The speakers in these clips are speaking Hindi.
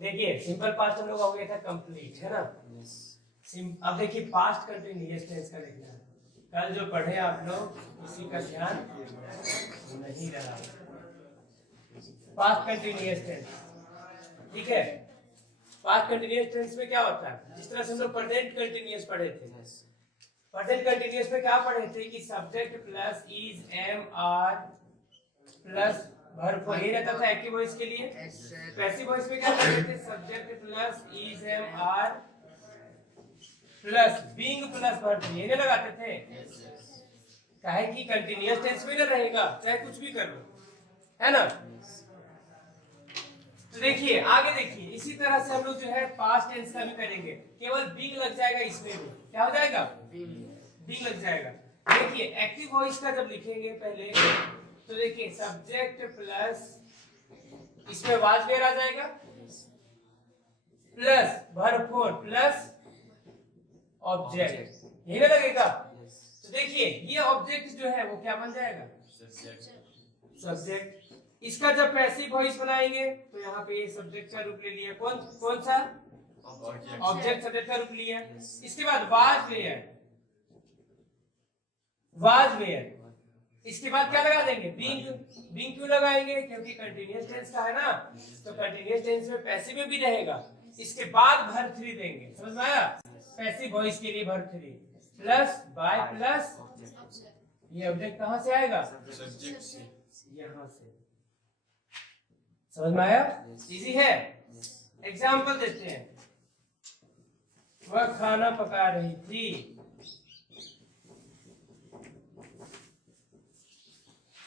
देखिए सिंपल पास्ट हम लोग हो गया था कंप्लीट, है ना। अब देखिए पास्ट कंटिन्यूअस टेंस का देखना है। कल जो पढ़े आप लोग उसी का ध्यान नहीं रहा। पास्ट कंटिन्यूअस टेंस, ठीक है। पास्ट कंटिन्यूअस टेंस में क्या होता है, जिस तरह से हम लोग प्रेजेंट कंटिन्यूअस पढ़े थे। प्रेजेंट कंटिन्यूअस में क्या पढ़े थे कि subject plus is am are plus verb ये रहता था एक्टिव वॉइस के लिए। पैसिव वॉइस में क्या करते थे, subject plus is am are plus being plus verb ये नहीं लगाते थे। काहे कि कंटिन्यूअस टेंस में ना रहेगा, चाहे कुछ भी कर लो, है ना। तो देखिए आगे देखिए, इसी तरह से हम लोग जो है पास्ट टेंस का भी करेंगे। केवल बीइंग लग जाएगा, इसमें भी क्या हो जाएगा, बीइंग लग जाएगा। देखिए एक्टिव वॉइस का जब लिखेंगे पहले तो देखिए सब्जेक्ट प्लस इसमें वाज वेयर आ जाएगा plus verb four plus object, यही ना लगेगा। तो देखिए ये ऑब्जेक्ट जो है वो क्या बन जाएगा, सब्जेक्ट। इसका जब पैसिव वॉइस बनाएंगे तो यहाँ पे ये सब्जेक्ट का रूप ले लिया, कौन सा ऑब्जेक्ट सब्जेक्ट का रूप लिया। इसके बाद वाज वेयर, इसके बाद क्या लगा देंगे, बीइंग क्यों लगाएंगे, क्योंकि कंटिन्यूअस टेंस का है ना, तो कंटिन्यूअस टेंस में पैसिव में भी रहेगा। इसके बाद वर्ब 3 देंगे, समझ में आया। पैसिव वॉइस के लिए वर्ब 3 प्लस बाय प्लस ये ऑब्जेक्ट कहां से आएगा, सब्जेक्ट से, यहां से। समझ में आया, इजी है। एग्जाम्पल देते हैं। वह खाना पका रही थी,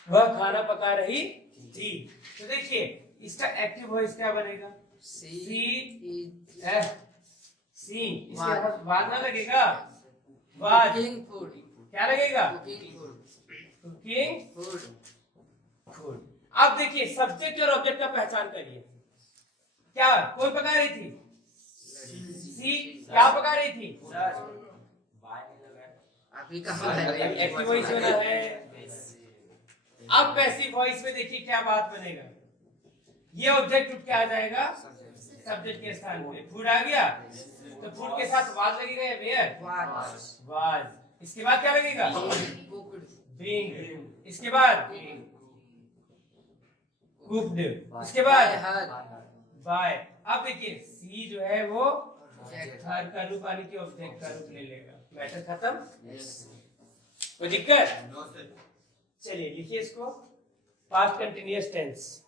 वह खाना पका रही थी। तो देखिए इसका एक्टिव वॉइस क्या बनेगा, सी एफ सी, इसके बाद ना लगेगा वाज, क्या लगेगा, कुकिंग फूड। अब देखिए सब्जेक्ट और ऑब्जेक्ट का पहचान करिए। क्या कौन पका रही थी, सी, क्या पका रही थी, एक्टिव वॉइस होना है। अब पैसिव वॉइस में देखिए क्या बात बनेगा, ये ऑब्जेक्ट उठ के आ जाएगा सब्जेक्ट के स्थान पे, फूड आ गया तो फूड के साथ वाज लगेगा या वेयर, वाज। इसके बाद क्या लगेगा, बीइंग। इसके बाद कुक्ड, इसके बाद बाय। अब देखिए सी जो है वो हर का रूप आने के ऑब्जेक्ट का रूप ले लेगा, मैटर खत्म। कोई दिक्कत, चलिए लिखिए इसको, पास्ट कंटिन्यूअस टेंस।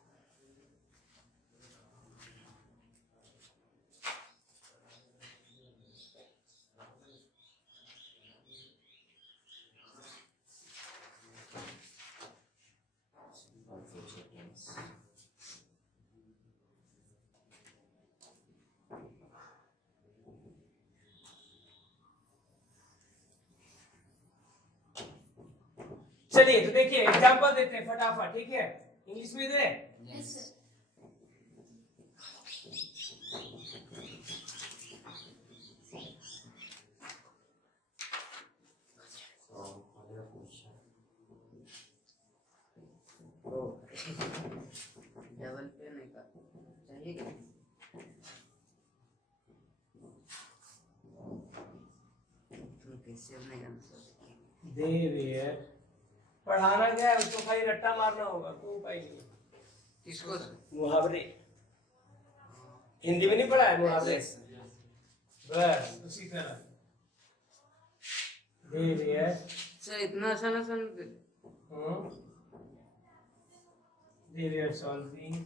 चलिए तो देखिए एग्जांपल देते हैं फटाफट, ठीक है। इंग्लिश में दे, यस सर। डबल पे नहीं का चाहिए क्या, तुम कैसे बनेगा दे वेयर, पढ़ाना क्या है, उसको खाली रट्टा मारना होगा, कोई उपाय नहीं। किसको, मुहावरे, हिंदी में नहीं पढ़ा है मुहावरे, बस उसी तरह दे वेयर। सर इतना आसान दे वेयर सॉल्विंग,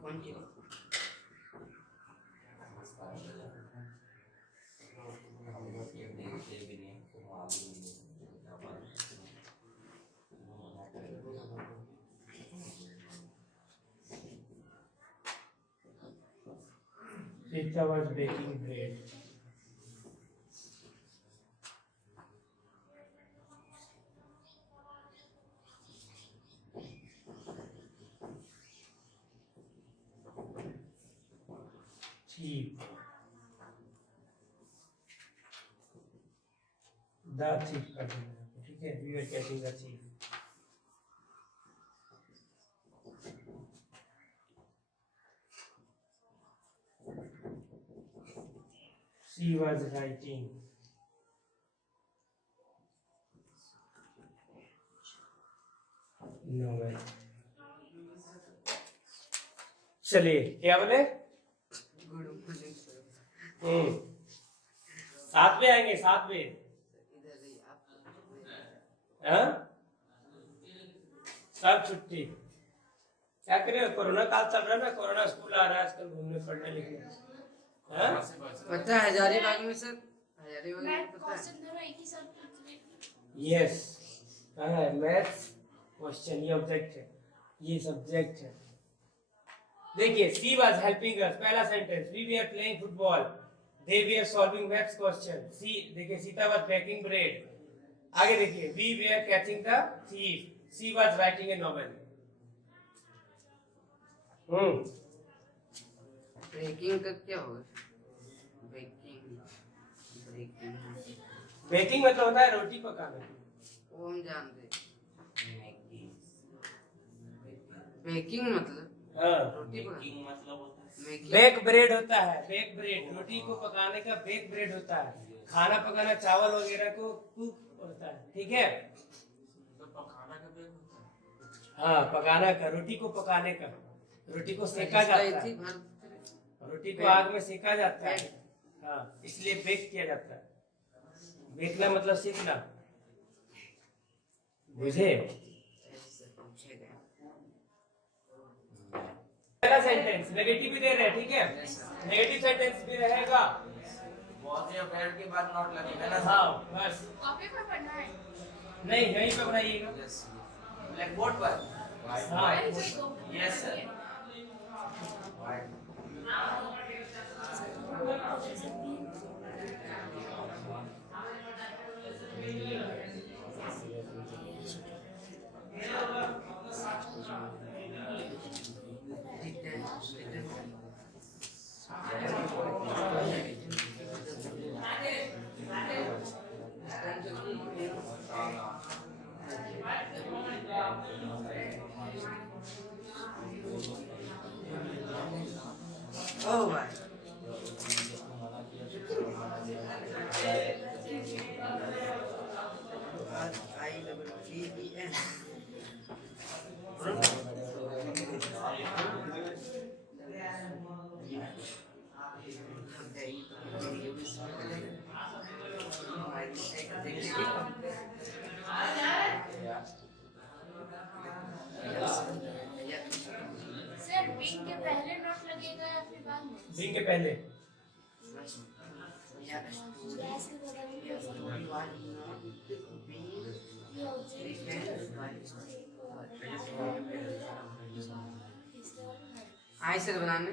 कौन की Rita was baking bread. thief. The thief कर देना, ठीक है? We were catching the thief. She was writing. Novel. चलिए क्या बोले? Good morning sir. साथ में आएंगे, साथ में। इधर ही आप। हाँ? सब छुट्टी। क्या करें? कोरोना काल चल रहा है ना, कोरोना स्कूल आ रहा है आजकल, घूमने पढ़ने लिखने। हाँ? पता है हजारीबाग में सर, हजारीबाग में पता है। यस, हाँ, मैथ्स क्वेश्चन ये ऑब्जेक्ट है, ये सब्जेक्ट है। देखिए, सी वाज हेल्पिंग अस, पहला sentence, we were playing football, they were solving maths question. She देखिए, सीता वाज बेकिंग ब्रेड। आगे देखिए, we were catching the thief, she was writing a novel. Breaking का क्या होगा? ब्रेकिंग ब्रेकिंग बेकिंग मतलब होता है रोटी पकाना। वो हम जानते हैं। बेकिंग मतलब हाँ, रोटी पकाना मतलब होता है। बेक ब्रेड होता है, बेक ब्रेड रोटी को पकाने का बेक ब्रेड होता है। खाना पकाना चावल वगैरह को कुक होता है, ठीक है? तो पकाना का बेक होता है। हाँ, पकाना का, रोटी को पकाने का, रोटी को सेका जाता है, रोटी को आग में सेका जाता है। हाँ, इसलिए बेक किया जाता है। बेकना मतलब सेकना, बुझे? पहला सेंटेंस नेगेटिव भी दे रहे हैं, ठीक है? नेगेटिव सेंटेंस भी रहेगा। बहुत ही बैठ के बाद नोट लगेगा ना। हाँ, बस कॉपी पर पढ़ना है। नहीं, यहीं पे बनाइएगा। ब्लैक बोर्ड पर। हाँ, यस सर। ओ भाई सर बिंग के पहले नोट लगेगा या फिर बाद में? बिंग के पहले। गैस के बगल में ये आई सर बनाने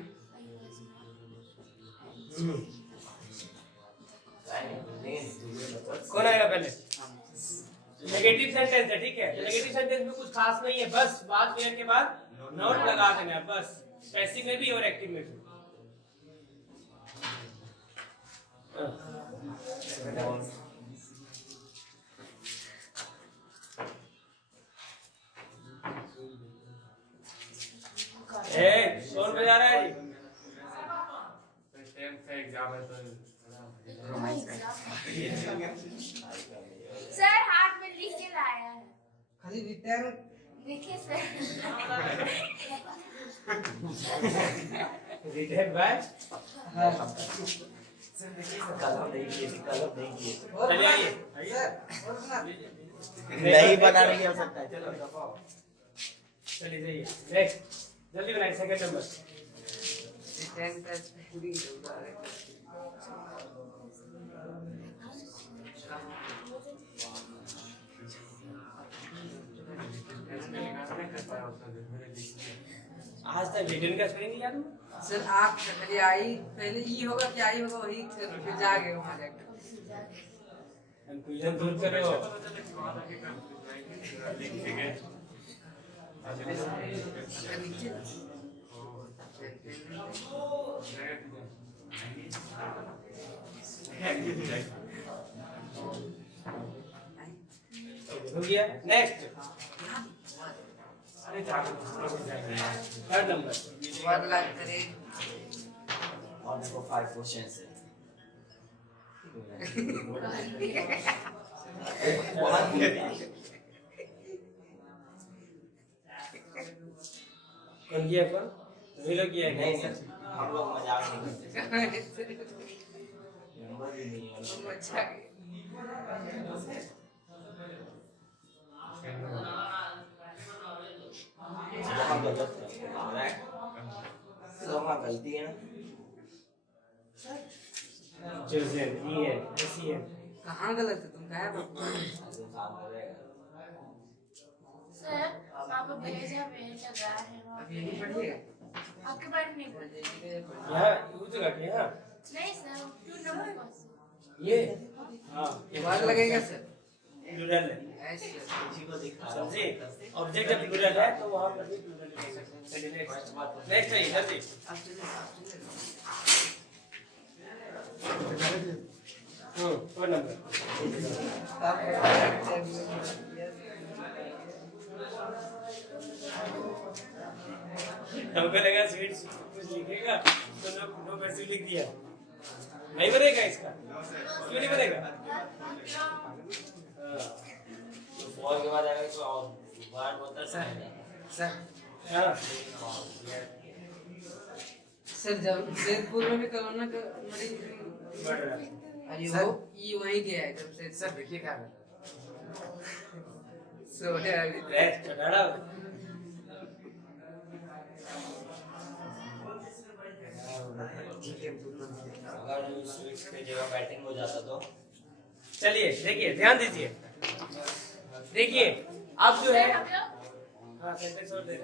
कौन आएगा पहले? नेगेटिव सेंटेंस है, ठीक है? नेगेटिव सेंटेंस में कुछ खास नहीं है, बस बात क्लियर के बाद नोट लगा देना है, बस। पैसिव में भी और एक्टिव में भी। कौन बजा रहा है? एग्जाम है तो सर हाथ में लिख के लाया है। खाली रिटर्न देखिए सर। रिटेन बाय कलम नहीं किए। चलिए आइए नहीं बनाने की आवश्यकता है। चलो दबाओ। चलिए जाइए नेक्स्ट, जल्दी बनाइए सेकंड नंबर। रिटर्न का स्पेलिंग होगा आज तक रिटर्न का स्पेलिंग नहीं याद हुआ? सर आप पहले आई पहले ई होगा क्या आई होगा वही फिर जागे वहां जाकर कंफ्यूजन दूर करो। नीचे नेक्स्ट थर्ड नंबर 1,03,000 और देखो 5 क्वेश्चन है कौन किया कौन वही लोग किया है नहीं सर हम लोग मजाक नहीं करते नंबर भी नहीं है अच्छा वहाँ गलत है तो वहाँ गलती है ना जोसेफ ये है ऐसी है कहाँ गलत है तुम कहाँ पर काम करेगा सर वहाँ पे भेजा मेल लगा है वहाँ अब यही पढ़िएगा आपके बारे में नहीं पता। यहाँ उस जगह के यहाँ नहीं सर 2 नंबर पास ये हाँ वर्ड लगेगा सर प्लूरल है ऐसे किसी को दिखा समझे ऑब्जेक्ट जब प्लूरल है तो वहाँ पर भी प्लूरल लगेगा चलिए नेक्स्ट है इधर से कौन नंबर हमको लगा स्वीट कुछ लिखेगा तो नो पैसे लिख दिया नहीं बनेगा इसका क्यों नहीं बनेगा तो फॉर के बाद आएगा तो और वर्ड होता है सर हाँ सर जमशेदपुर में भी कोरोना का मरीज बढ़ रहा है अरे वो ये वहीं गया है जमशेद सर देखिए क्या सो है अभी रेस्ट चढ़ा अगर स्वीट्स की जगह बैटिंग हो जाता तो चलिए देखिए ध्यान दीजिए देखिए अब जो है हाँ सेंटेंस और दे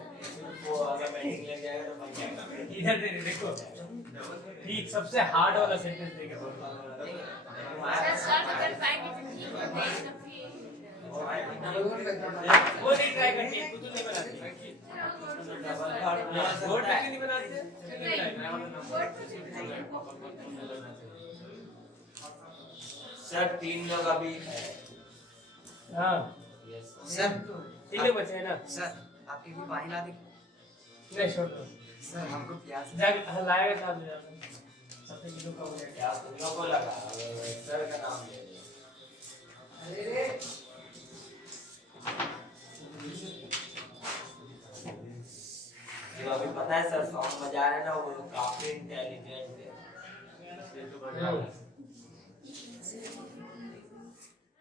वो अगर बैटिंग लग जाएगा तो बन जाएगा इधर दे देखो ठीक सबसे हार्ड वाला सेंटेंस देगा सर सर अगर पाएंगे तो ठीक है नहीं तो फिर वो नहीं ट्राई करती कुछ नहीं बनाती बोर्ड पे नहीं बनाते सर 3 लोग अभी है हाँ सर 3 लोग बचे हैं ना सर आपकी भी वाही ला दी नहीं छोड़ दो सर हमको प्यास जाके लाएगा साहब ले जाना सबसे किलो का हो जाएगा क्या तुम लोग को लगा सर का नाम ले लिया अरे जो अभी पता है सर सॉन्ग बजा रहे हैं ना वो काफी इंटेलिजेंट है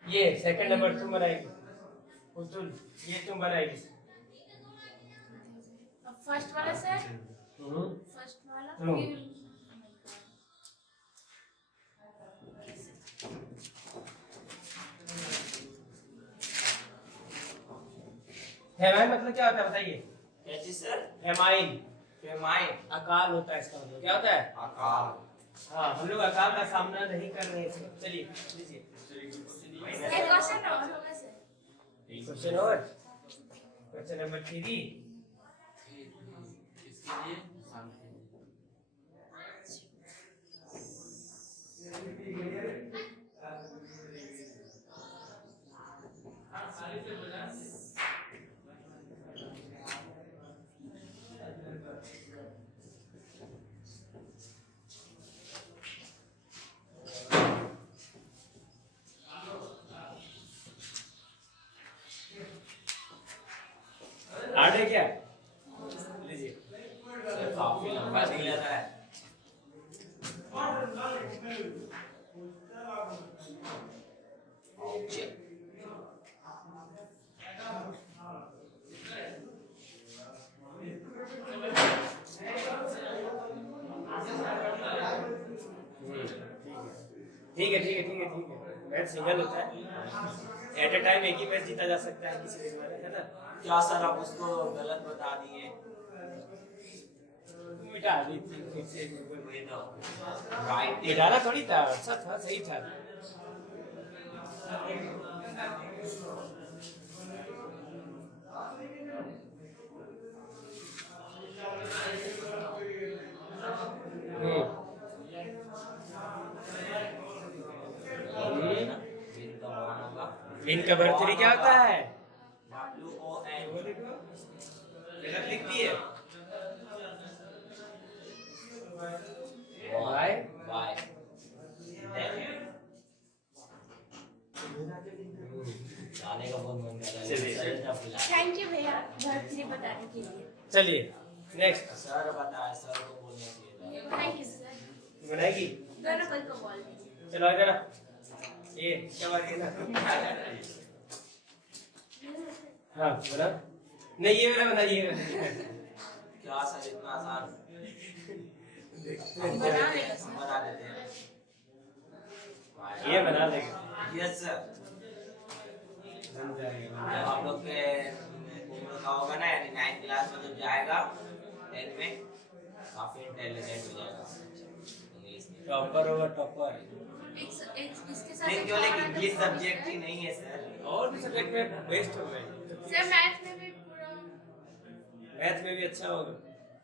ये सेकंड नंबर तुम बनाएगी पुतुल ये तुम बनाएगी फर्स्ट वाला सर फर्स्ट वाला नो। हेमाइन मतलब क्या होता है बताइए क्या चीज सर हेमाइन फेमाइन अकाल होता है इसका मतलब क्या होता है आकार हाँ हम लोग अकाल का सामना नहीं कर रहे हैं चलिए लीजिए एक क्वेश्चन और होगा सर क्वेश्चन और क्वेश्चन नंबर 3 इसके लिए हार्ड है क्या लीजिए सर काफी लंबा दिया है ठीक है ठीक है ठीक है ठीक है मैच सिंगल होता है एट अ टाइम एक ही मैच जीता जा सकता है किसी भी द्वारा है ना क्या सर आप उसको गलत बता दिए मिटा दी थी फिर से वही तो राइट ये डाला थोड़ी था अच्छा था सही था विन का बर्थडे क्या होता है बताने के लिए। चलिए नेक्स्ट। सर बताए, सर को बोलना चाहिए था। Thank you sir. बनाएगी। दोनों कोई को बोल दीजिए। चलो आ जाना। ये क्या बात है ना? हाँ बोला। नहीं ये वाला बना, ये वाला। क्या सर इतना आसान बना देगा सर। बना देते हैं? ये बना देगा। Yes sir. बन जाएगा। जब हम लोग के उम्र का होगा ना, यानी 9th क्लास में जब जाएगा 10th में, काफी इंटेलिजेंट हो जाएगा इंग्लिश में। टॉपर होगा टॉपर। इसके साथ लेकिन केवल एक इंग्लिश सब्जेक्ट ही नहीं है सर। और भी सब्जेक्ट में बेस्ट हो गए। सर मैथ में भी पूरा, मैथ में भी अच्छा होगा।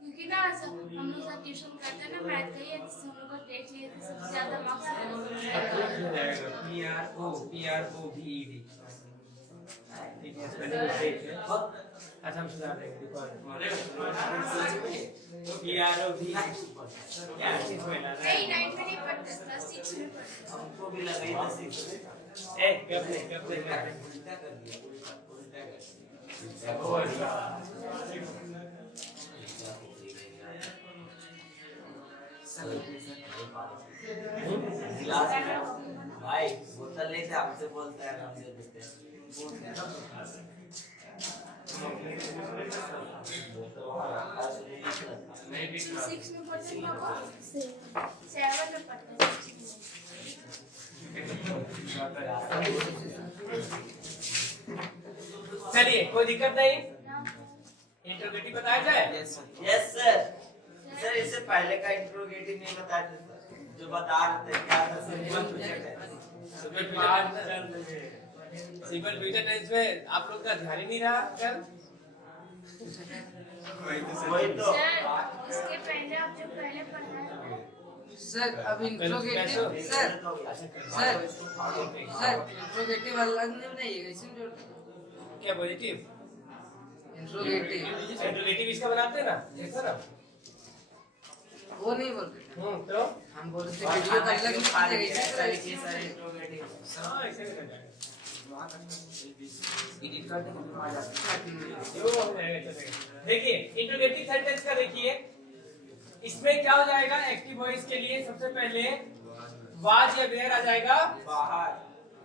क्योंकि ना सब हम लोग साथ ट्यूशन करते हैं ना मैथ का ही, हम लोग को देख लिए थे सबसे ज्यादा मार्क्स PROVED। ठीक है, स्पेलिंग मिस्टेक है। अच्छा हम सुधार देंगे। PROV क्या चीज में लाना है? नहीं 9 में नहीं पढ़ते, क्लास 6 में पढ़ते। हमको भी लगा ही था 6 ए कब नहीं उल्टा कर दिया, उल्टा कर दिया। गिलास में भाई बोतल नहीं थे, हमसे बोलता है, हमसे देते हैं। 6 में पढ़ते हैं पापा, 7 में पढ़ते हैं। चलिए कोई दिक्कत नहीं। इंट्रोगेटिव बताया जाए। Yes sir. सर इससे पहले का इंट्रोगेटिव नहीं बताया था, जो बता रहे थे क्या था, simple future tense. Simple future tense में आप लोग का ध्यान ही नहीं रहा कल। वही तो। सर इसके पहले आप जो पहले पढ़ाए सर अब इंट्रोगेटिव सर इंट्रोगेटिव अलग नहीं बनाइएगा, इसमें जो क्या पॉजिटिव इंट्रोगेटिव इंट्रोगेटिव इसका बनाते हैं ना, देखो ना। वो नहीं बोलते तो हम बोलते वीडियो का अलग नहीं बनाइएगा, इसी तरह लिखिए सर इंट्रोगेटिव। हाँ ऐसे भी कर जाएगा। एडिट करने के लिए आ जाता है। जो हो जाएगा चलेगा। देखिए इंट्रोगेटिव सेंटेंस का देखिए, इसमें क्या हो जाएगा? एक्टिव वॉइस के लिए सबसे पहले वाज या वेयर आ जाएगा बाहर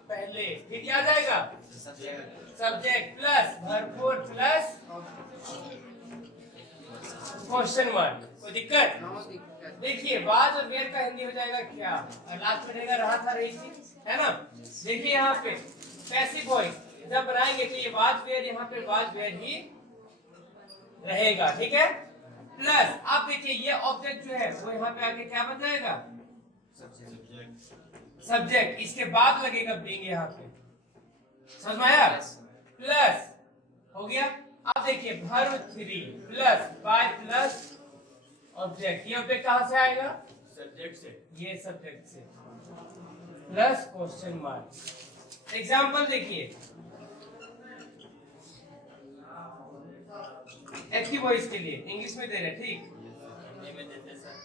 पहले, फिर क्या आ जाएगा? सब्जेक्ट प्लस भरपूर प्लस क्वेश्चन मार्क। कोई दिक्कत? देखिए वाज और वेयर का हिंदी हो जाएगा क्या, और लास्ट में रहेगा रहा था रही थी, है ना। देखिए यहाँ पे पैसिव वॉइस जब बनाएंगे तो ये वाज वेयर, यहाँ पे वाज वेयर ही रहेगा, ठीक है। प्लस आप देखिए ये ऑब्जेक्ट जो है वो यहाँ पे आके क्या बन जाएगा? सब्जेक्ट। इसके बाद लगेगा बीइंग यहाँ पे, समझ में आया? प्लस हो गया। अब देखिए verb 3 plus by plus object. ये ऑब्जेक्ट कहाँ से आएगा? सब्जेक्ट से। ये सब्जेक्ट से प्लस क्वेश्चन मार्क। एग्जाम्पल देखिए, एक्टिव वॉइस के लिए इंग्लिश में दे रहे, ठीक? हिंदी में देते सर।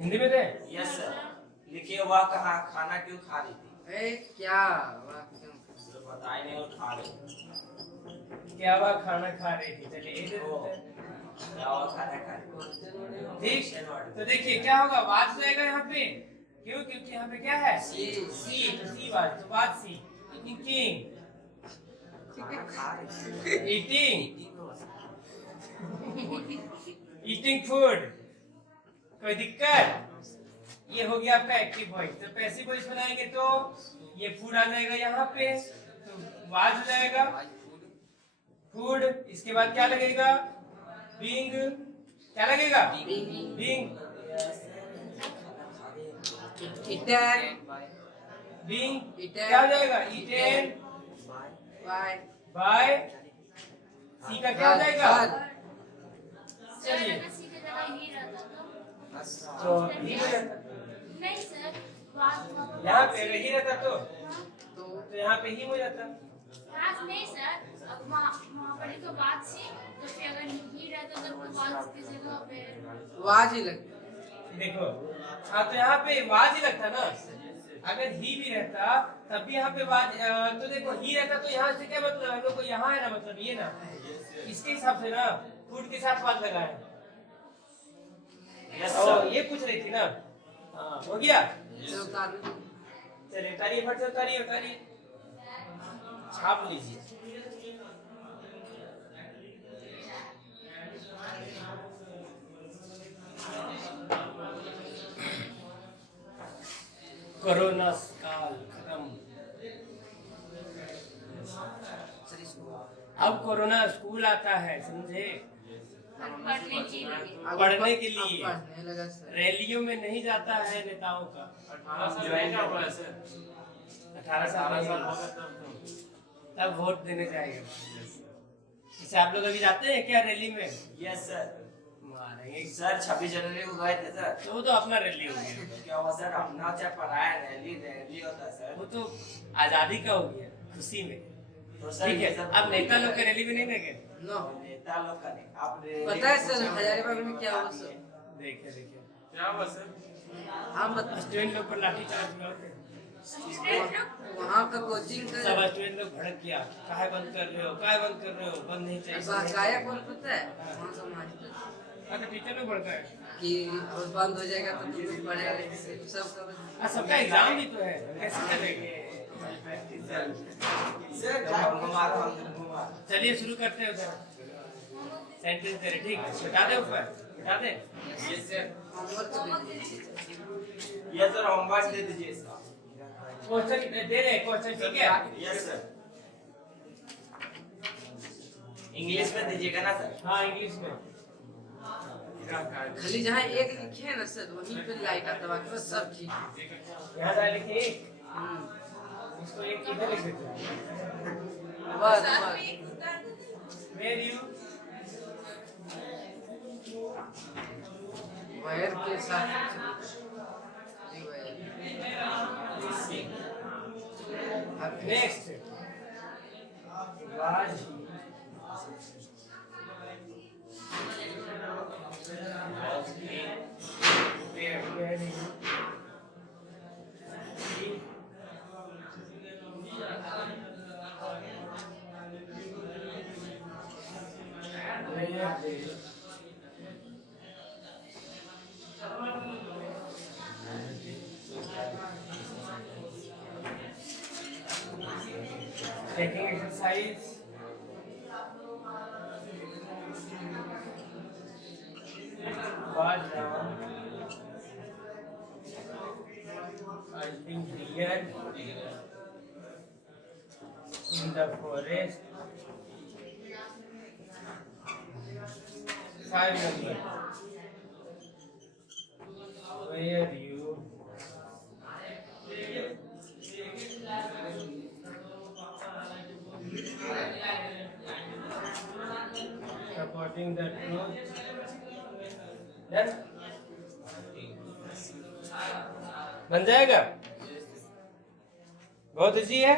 हिंदी में दे। Yes sir. लिखिए वह कहाँ खाना क्यों खा रही थी? क्या तो बताए नहीं वो खा रही थी। क्या वह खाना खा रही थी? चलिए ये दे देते हैं। क्या वो खाना खा रही थी? ठीक, तो देखिए क्या होगा? वाज जाएगा यहाँ पे, क्यों? क्योंकि यहाँ पे क्या है? सी। सी, तो सी वाज, तो वाज सी। ईटिंग, खाना खा रही थी। Eating, eating food. कोई दिक्कत? ये हो गया आपका एक्टिव वॉइस। तो पैसिव वॉइस बनाएंगे तो ये फूड आ जाएगा यहाँ पे, तो वाज हो जाएगा फूड। इसके बाद क्या लगेगा? बीइंग। क्या लगेगा? बीइंग। Eaten being Eaten. क्या हो जाएगा? Eaten bye bye. सी का क्या हो जाएगा? सर अगर सी की जगह ही रहता तो ही हो जाता। नहीं सर वाज यहाँ पे अगर ही रहता तो तो यहाँ पे ही हो जाता। वाज नहीं सर, अब वहाँ पर तो बात सी, तो फिर अगर ही रहता तो वाज की जगह पे वाज ही लगता। देखो हाँ, तो यहाँ पे वाज ही लगता ना। अगर ही भी रहता तब भी यहाँ पे वाज, तो देखो ही रहता तो यहाँ से क्या मतलब? हम लोग को यहाँ है ना, मतलब ये ना। इसके हिसाब से ना फूड के साथ बात लगाए। यस ओ, सर। ये पूछ रही थी ना। हाँ, हो गया। चलो उतार दो। चलिए उतारिए, फट से उतारिए उतारिए, छाप लीजिए। कोरोना काल खत्म, सर इसको अब कोरोना स्कूल आता है, समझे? पढ़ने के लिए। पढ़ने के लिए। अब पढ़ने लगा सर। रैलियों में नहीं जाता है नेताओं का। 18 साल नहीं क्या हुआ है सर? 18 साल 18 साल होगा, होगा तब तब वोट देने जाएगा। जैसे आप लोग अभी जाते हैं क्या रैली में? Yes sir. मारेंगे सर 26 जनवरी को गए थे सर। तो वो तो अपना रैली हो गया, क्या हुआ सर, अपना चाहे पढ़ाया रैली रैली होता है सर। वो तो आजादी का हो गया, खुशी में। तो सर ठीक है, ये सब अब नेता लोग के रैली में नहीं गए? नो नेता लोग का नहीं, आप पता है सर हजारीबाग में क्या हुआ सर? देखे देखे, क्या हुआ सर? हम बता स्टूडेंट लोग पर लाठी चार्ज हुआ, स्टूडेंट लोग वहाँ का कोचिंग सब का स्टूडेंट लोग भड़क किया, काहे बंद कर रहे हो, काहे बंद कर रहे हो, बंद नहीं चाहिए। गाया कौन पता है? वहाँ का मास्टर तो टीचर लोग भड़का है। कि अब बंद हो जाएगा तो तुम लोग पढ़ेगा सब का सबका एग्जाम भी तो है, कैसे चलेंगे? सर घुमा रहा हूँ। चलिए शुरू करते हैं उधर, सेंटेंस दे रहे, ठीक है? बता दे ऊपर, बता दे। Yes sir. होमवर्क दे दीजिए। यस सर, होमवर्क दे दीजिए इसका। क्वेश्चन दे रहे, क्वेश्चन ठीक है? Yes sir. इंग्लिश में दीजिएगा ना सर? हाँ इंग्लिश में। खाली जहाँ एक लिखे है ना सर वहीं पे लाइक आता बाकी बस सब ठीक है। यहाँ जाए लिखे एक, इसको एक इधर लिख देते हैं। बस बस Where you? वायर के साथ जी wire. Next. Was he? Where he? He? Where they? Taking exercise. Was I think here in the forest. 5 number. Where you supporting the truth. Done? बन जाएगा? बहुत इजी है।